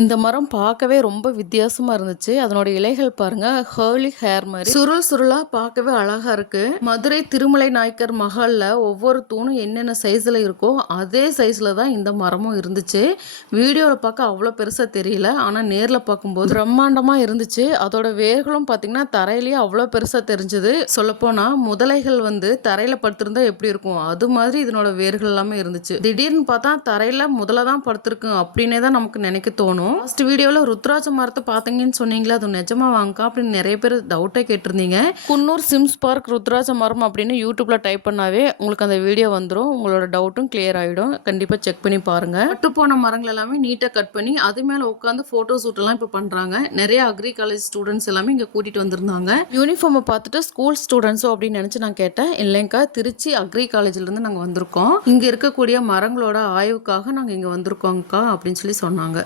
இந்த மரம் பார்க்கவே ரொம்ப வித்தியாசமா இருந்துச்சு. அதனோட இலைகள் பாருங்க, கர்லி ஹேர் மாரி சுருள் சுருளா பார்க்கவே அழகா இருக்கு. மதுரை திருமலை நாயக்கர் மஹால்ல ஒவ்வொரு தூணும் என்னென்ன சைஸ்ல இருக்கோ அதே சைஸ்ல தான் இந்த மரமும் இருந்துச்சு. வீடியோல பார்க்க அவ்வளோ பெருசா தெரியல. ஆனா நேர்ல பார்க்கும்போது பிரம்மாண்டமா இருந்துச்சு. அதோட வேர்களும் பார்த்தீங்கன்னா தரையிலேயே அவ்வளோ பெருசா தெரிஞ்சது. சொல்லப்போனா முதலைகள் வந்து தரையில படுத்திருந்தா எப்படி இருக்கும், அது மாதிரி இதனோட வேர்கள் எல்லாமே இருந்துச்சு. திடீர்னு பார்த்தா தரையில முதல்ல தான் படுத்திருக்கு அப்படின்னே தான் நமக்கு நினைக்க தோணும். ஃபர்ஸ்ட் வீடியோவில் ருத்ராட்ச மரத்தை பார்த்தீங்கன்னு சொன்னீங்களா, அது நிஜமா வாங்கக்கா அப்படின்னு நிறைய பேர் டவுட்டே கேட்டிருந்தீங்க. குன்னூர் சிம்ஸ் பார்க் ருத்ராட்ச மரம் அப்படின்னு யூடியூப்ல டைப் பண்ணாவே உங்களுக்கு அந்த வீடியோ வந்துடும். உங்களோட டவுட்டும் கிளியர் ஆகிடும். கண்டிப்பாக செக் பண்ணி பாருங்க. பட்டு போன மரங்கள் எல்லாமே நீட்டாக கட் பண்ணி அது மேலே உட்காந்து ஃபோட்டோ ஷூட் எல்லாம் இப்போ பண்ணுறாங்க. நிறைய அக்ரி காலேஜ் ஸ்டூடெண்ட்ஸ் எல்லாமே இங்கே கூட்டிகிட்டு வந்திருந்தாங்க. யூனிஃபார்மை பார்த்துட்டு ஸ்கூல் ஸ்டூடெண்ட்ஸோ அப்படின்னு நினச்சி நான் கேட்டேன். இல்லைங்கக்கா, திருச்சி அக்ரி காலேஜ்லேருந்து நாங்கள் வந்திருக்கோம். இங்கே இருக்கக்கூடிய மரங்களோட ஆய்வுக்காக நாங்கள் இங்கே வந்திருக்கோங்க்கா அப்படின்னு சொல்லி சொன்னாங்க.